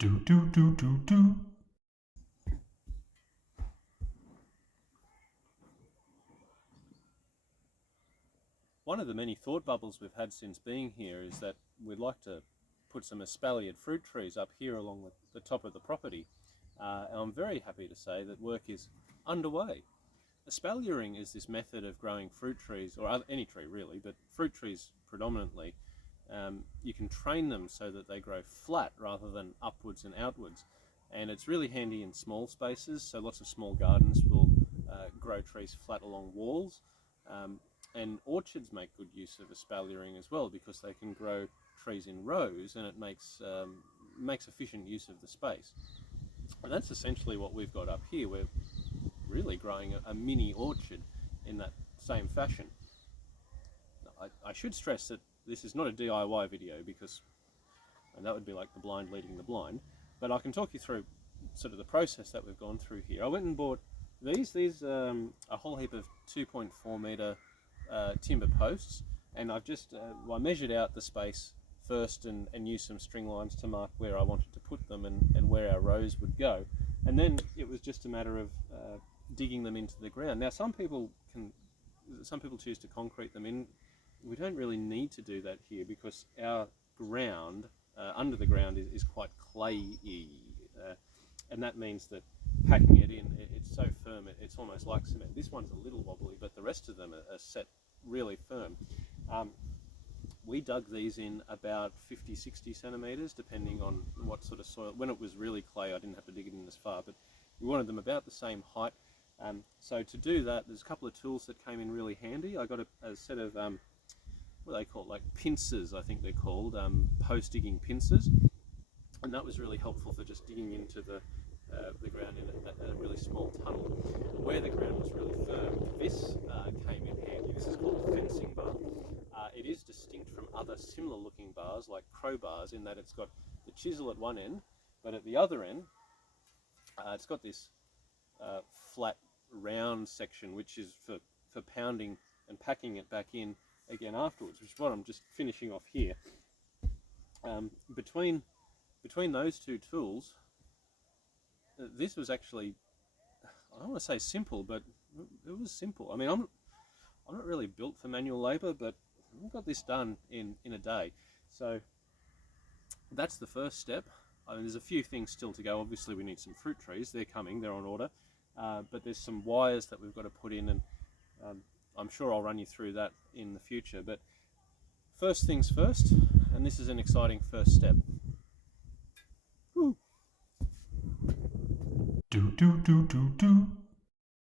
Do do do do do. One of the many thought bubbles we've had since being here is that we'd like to put some espaliered fruit trees up here along the top of the property. And I'm very happy to say that work is underway. Espaliering is this method of growing fruit trees, or any tree really, but fruit trees predominantly. You can train them so that they grow flat rather than upwards and outwards. And it's really handy in small spaces, so lots of small gardens will grow trees flat along walls. And orchards make good use of espaliering as well, because they can grow trees in rows, and it makes efficient use of the space. And that's essentially what we've got up here. We're really growing a mini orchard in that same fashion. I should stress that this is not a DIY video, because that would be like the blind leading the blind, but I can talk you through sort of the process that we've gone through here. I went and bought these a whole heap of 2.4 metre timber posts, and I've just I measured out the space first and used some string lines to mark where I wanted to put them and where our rows would go, and then it was just a matter of digging them into the ground. Now some people choose to concrete them in. We don't really need to do that here, because our ground under the ground is quite clayey, and that means that packing it in, it's so firm, it's almost like cement. This one's a little wobbly, but the rest of them are set really firm. We dug these in about 50-60 centimetres, depending on what sort of soil. When it was really clay, I didn't have to dig it in as far, but we wanted them about the same height. So to do that, there's a couple of tools that came in really handy. I got a set of what they call, like pincers, I think they're called, post digging pincers, and that was really helpful for just digging into the ground in a really small tunnel where the ground was really firm. This came in handy. This is called a fencing bar. It is distinct from other similar looking bars like crowbars in that it's got the chisel at one end, but at the other end it's got this flat round section, which is for pounding and packing it back in again afterwards, which is what I'm just finishing off here. Between those two tools, this was actually, I don't want to say simple, but it was simple. I mean, I'm not really built for manual labour, but I got this done in a day. So that's the first step. I mean, there's a few things still to go. Obviously we need some fruit trees, they're coming, they're on order, but there's some wires that we've got to put in, and I'm sure I'll run you through that in the future. But first things first, and this is an exciting first step. Do do do do do.